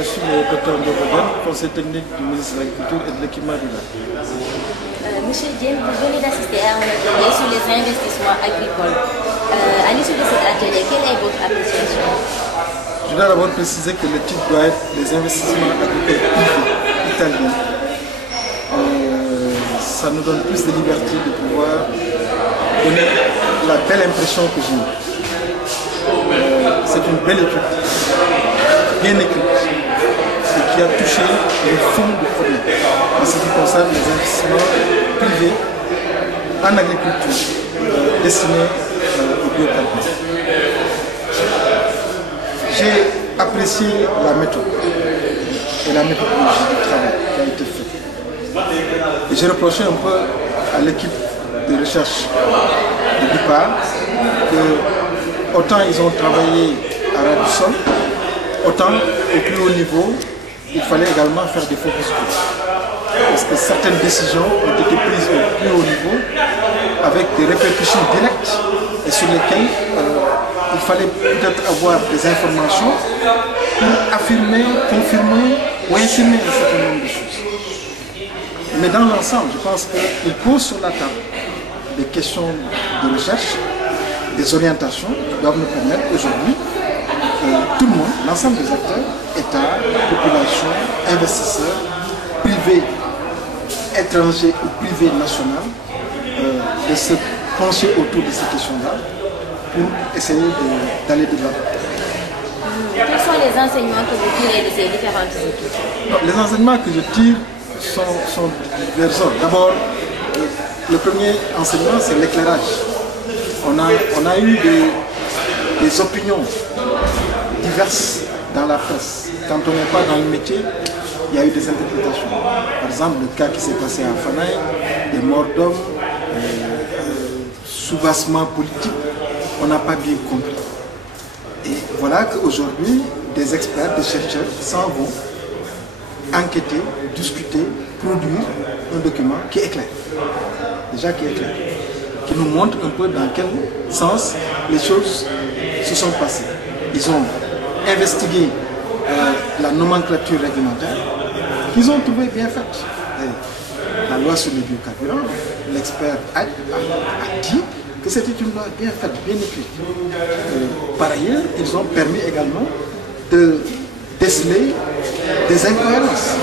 je suis le docteur Ndobodem, conseiller technique du ministre de l'Agriculture et de l'Équipement rural. Monsieur Dieng, vous venez d'assister à un atelier sur les investissements agricoles. À l'issue de cet atelier, quelle est votre appréciation? Je dois d'abord préciser que le titre doit être les investissements agricoles privés italiens. Ça nous donne plus de liberté de pouvoir donner la belle impression que j'ai eue. C'est une belle étude, bien écrite, et qui a touché le fond du problème en ce qui concerne les investissements privés en agriculture destinés aux biocarburants. J'ai apprécié la méthode et la méthodologie du travail qui a été fait. Et j'ai reproché un peu à l'équipe de recherche de l'IPAR que autant ils ont travaillé à ras du sol, autant au plus haut niveau, il fallait également faire des focus group. Parce que certaines décisions ont été prises au plus haut niveau avec des répercussions directes et sur lesquelles il fallait peut-être avoir des informations pour affirmer, confirmer ou infirmer un certain nombre de choses. Mais dans l'ensemble, je pense qu'il pose sur la table des questions de recherche, des orientations qui doivent nous permettre aujourd'hui, tout le monde, l'ensemble des acteurs, État, population, investisseurs, privés, étrangers ou privés nationaux, de se pencher autour de ces questions-là pour essayer d'aller de l'avant. Quels sont les enseignements que vous tirez de ces différentes études? Les enseignements que je tire sont divers ordres. D'abord, le premier enseignement, c'est l'éclairage. On a eu des opinions diverses dans la presse. Quand on n'est pas dans le métier, il y a eu des interprétations. Par exemple, le cas qui s'est passé à Fanaï, des morts d'hommes, soubassement politique, on n'a pas bien compris. Et voilà qu'aujourd'hui, des experts, des chercheurs s'en vont enquêter, discuter, produire un document qui est clair. Déjà qui est clair. Qui nous montre un peu dans quel sens les choses se sont passées. Ils ont investigué la nomenclature réglementaire qu'ils ont trouvé bien faite. La loi sur les biocarburants, l'expert a dit que c'était une loi bien faite, bien écrite. Par ailleurs, ils ont permis également de déceler des incohérences.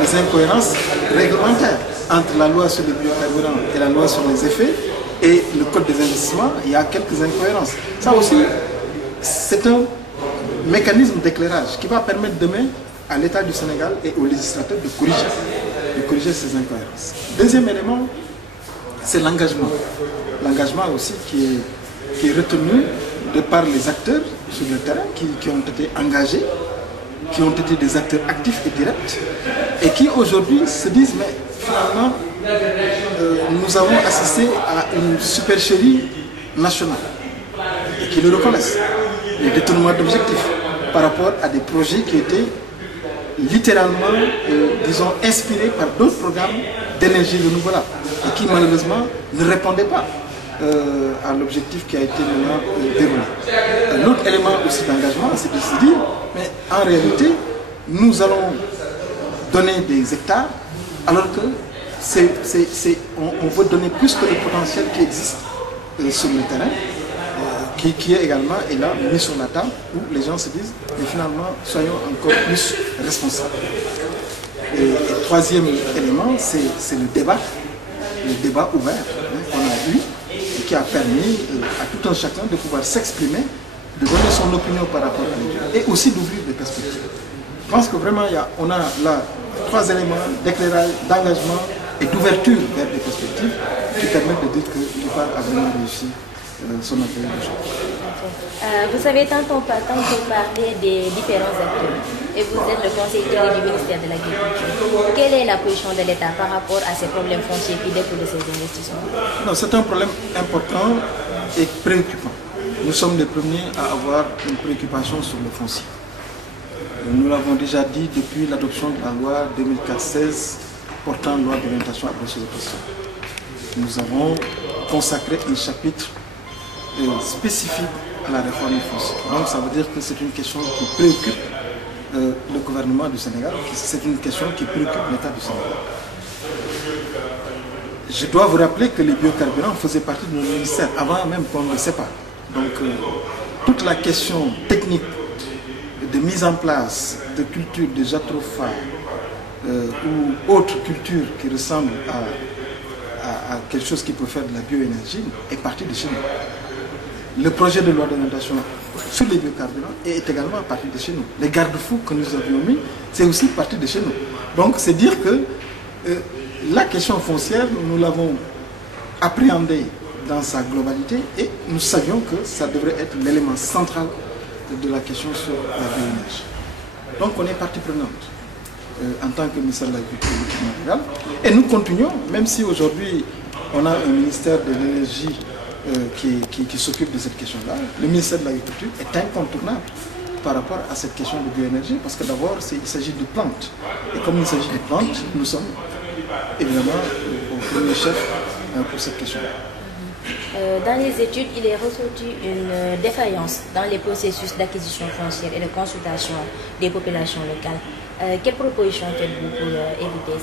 Les incohérences réglementaires entre la loi sur les biocarburants et la loi sur les effets et le code des investissements, il y a quelques incohérences. Ça aussi, c'est un mécanisme d'éclairage qui va permettre demain à l'État du Sénégal et aux législateurs de corriger ces incohérences. Deuxième élément, c'est l'engagement. L'engagement aussi qui est retenu de par les acteurs sur le terrain qui ont été engagés, qui ont été des acteurs actifs et directs et qui aujourd'hui se disent mais finalement nous avons assisté à une supercherie nationale et qui le reconnaissent, les détournements d'objectifs par rapport à des projets qui étaient littéralement, disons, inspirés par d'autres programmes d'énergie renouvelable et qui malheureusement ne répondaient pas à l'objectif qui a été maintenant déroulé. L'autre élément aussi d'engagement, c'est de se dire, mais en réalité, nous allons donner des hectares alors que on veut donner plus que le potentiel qui existe sur le terrain, qui est également là, mis sur la table, où les gens se disent, mais finalement, soyons encore plus responsables. Et le troisième élément, c'est le débat ouvert qu'on a eu, et qui a permis à tout un chacun de pouvoir s'exprimer, de donner son opinion par rapport à l'étude, et aussi d'ouvrir des perspectives. Je pense que vraiment, on a là 3 éléments d'éclairage, d'engagement et d'ouverture vers des perspectives qui permettent de dire que l'IPAR a vraiment réussi son atelier d'aujourd'hui. Vous savez tantôt parler des différents acteurs et vous êtes le conseiller du ministère de l'Agriculture. Quelle est la position de l'État par rapport à ces problèmes fonciers qui découlent de ces investissements? Non, c'est un problème important et préoccupant. Nous sommes les premiers à avoir une préoccupation sur le foncier. Nous l'avons déjà dit depuis l'adoption de la loi 2004-16 portant loi d'orientation approchée des questions. Nous avons consacré un chapitre spécifique à la réforme foncière. Donc ça veut dire que c'est une question qui préoccupe le gouvernement du Sénégal. C'est une question qui préoccupe l'État du Sénégal. Je dois vous rappeler que les biocarburants faisaient partie de notre ministère avant même qu'on ne le sépare. Donc, toute la question technique de mise en place de cultures de jatropha ou autres cultures qui ressemblent à quelque chose qui peut faire de la bioénergie est partie de chez nous. Le projet de loi d'orientation sur les biocarburants est également parti de chez nous. Les garde-fous que nous avions mis, c'est aussi parti de chez nous. Donc, c'est dire que la question foncière, nous l'avons appréhendée dans sa globalité et nous savions que ça devrait être l'élément central de la question sur la bioénergie. Donc on est partie prenante en tant que ministère de l'Agriculture et du Développement rural. Et nous continuons, même si aujourd'hui on a un ministère de l'énergie qui s'occupe de cette question-là, le ministère de l'Agriculture est incontournable par rapport à cette question de bioénergie, parce que d'abord il s'agit de plantes. Et comme il s'agit de plantes, nous sommes évidemment au premier chef pour cette question-là. Dans les études, il est ressorti une défaillance dans les processus d'acquisition foncière et de consultation des populations locales. Quelle proposition faites-vous pour éviter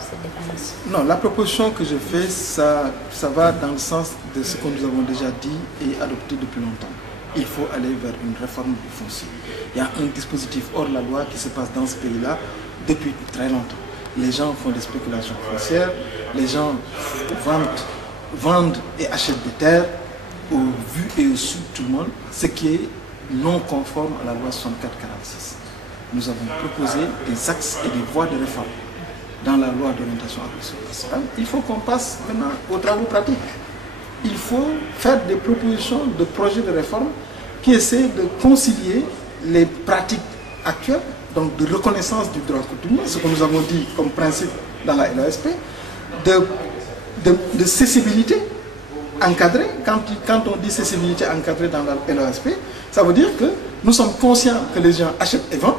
cette défaillance? Non, la proposition que je fais, ça va dans le sens de ce que nous avons déjà dit et adopté depuis longtemps. Il faut aller vers une réforme du foncier. Il y a un dispositif hors la loi qui se passe dans ce pays-là depuis très longtemps. Les gens font des spéculations foncières, les gens vendent et achètent des terres au vu et au su de tout le monde, ce qui est non conforme à la loi 64-46. Nous avons proposé des axes et des voies de réforme dans la loi d'orientation agricole. Il faut qu'on passe maintenant aux travaux pratiques. Il faut faire des propositions de projets de réforme qui essaient de concilier les pratiques actuelles, donc de reconnaissance du droit coutumier, ce que nous avons dit comme principe dans la LASP, de cessibilité encadrée. Quand on dit cessibilité encadrée dans la LASP, ça veut dire que nous sommes conscients que les gens achètent et vendent,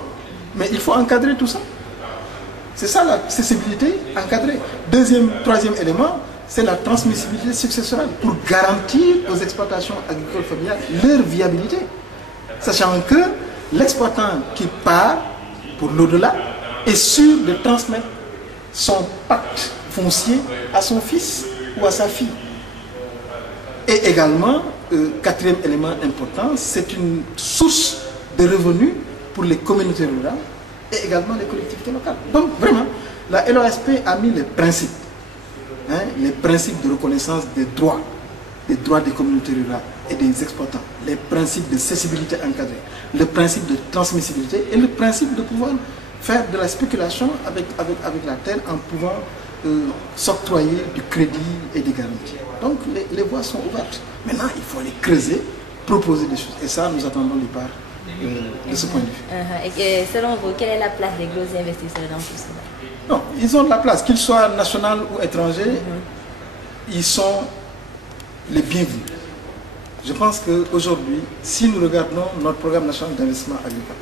mais il faut encadrer tout ça. C'est ça la cessibilité encadrée. Troisième élément, c'est la transmissibilité successorale pour garantir aux exploitations agricoles familiales leur viabilité. Sachant que l'exploitant qui part pour l'au-delà est sûr de transmettre son pacte foncier à son fils ou à sa fille. Et également, quatrième élément important, c'est une source de revenus pour les communautés rurales et également les collectivités locales. Donc vraiment, la LOSP a mis les principes de reconnaissance des droits des communautés rurales et des exploitants, les principes de cessibilité encadrée, le principe de transmissibilité et le principe de pouvoir faire de la spéculation avec la terre en pouvant s'octroyer du crédit et des garanties. Donc les voies sont ouvertes. Maintenant, il faut les creuser, proposer des choses. Et ça, nous attendons les parts de ce point de vue. Et selon vous, quelle est la place des gros investisseurs dans tout cela? Non, ils ont de la place, qu'ils soient nationaux ou étrangers, ils sont les bienvenus. Je pense qu'aujourd'hui, si nous regardons notre programme national d'investissement agricole,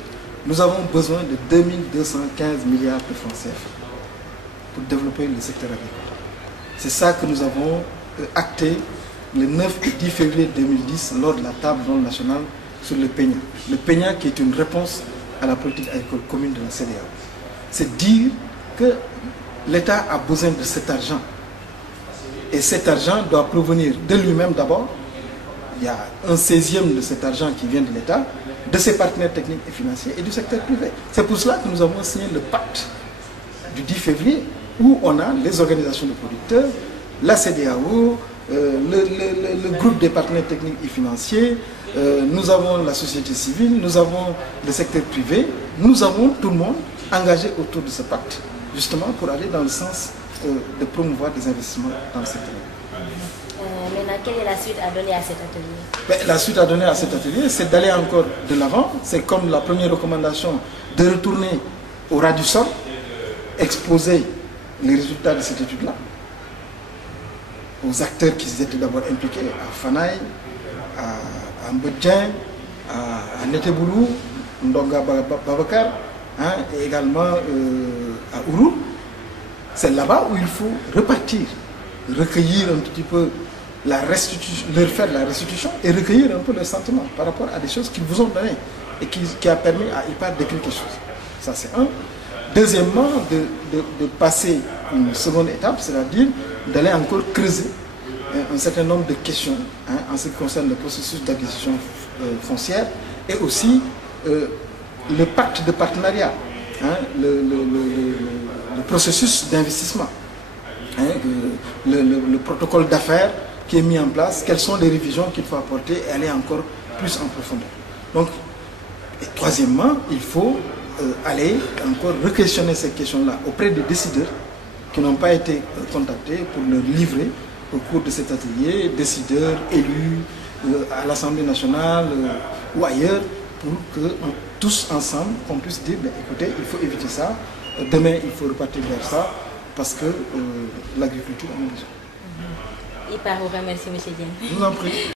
nous avons besoin de 2215 milliards de francs CFA pour développer le secteur agricole. C'est ça que nous avons acté le 9 et 10 février 2010 lors de la table ronde nationale sur le PENA. Le PENA qui est une réponse à la politique agricole commune de la CEDEAO. C'est dire que l'État a besoin de cet argent. Et cet argent doit provenir de lui-même d'abord. Il y a un 16e de cet argent qui vient de l'État, de ses partenaires techniques et financiers et du secteur privé. C'est pour cela que nous avons signé le pacte du 10 février où on a les organisations de producteurs, la CEDEAO, le groupe des partenaires techniques et financiers, nous avons la société civile, nous avons le secteur privé, nous avons tout le monde engagé autour de ce pacte, justement pour aller dans le sens de promouvoir des investissements dans le secteur. Maintenant, quelle est la suite à donner à cet atelier? La suite à donner à cet atelier, c'est d'aller encore de l'avant. C'est comme la première recommandation, de retourner au ras du sol, exposer les résultats de cette étude-là aux acteurs qui étaient d'abord impliqués, à Fanaï, à Mbodjen, à Neteboulou, Ndonga Babakar, et également à Ourou. C'est là-bas où il faut repartir, recueillir un petit peu la restitution, leur faire la restitution et recueillir un peu leurs sentiments par rapport à des choses qu'ils vous ont données et qui a permis à IPAR d'écrire quelque chose. Ça, c'est un. Deuxièmement, de passer une seconde étape, c'est-à-dire d'aller encore creuser un certain nombre de questions en ce qui concerne le processus d'acquisition foncière et aussi le pacte de partenariat, le processus d'investissement, le protocole d'affaires qui est mis en place, quelles sont les révisions qu'il faut apporter et aller encore plus en profondeur. Donc, et troisièmement, il faut aller encore re-questionner ces questions-là auprès des décideurs qui n'ont pas été contactés pour leur livrer au cours de cet atelier, décideurs, élus, à l'Assemblée nationale ou ailleurs, pour que tous ensemble, qu'on puisse dire, écoutez, il faut éviter ça, demain il faut repartir vers ça, parce que l'agriculture en a besoin. Il part vous remercier, M. Diène. Je vous en prie.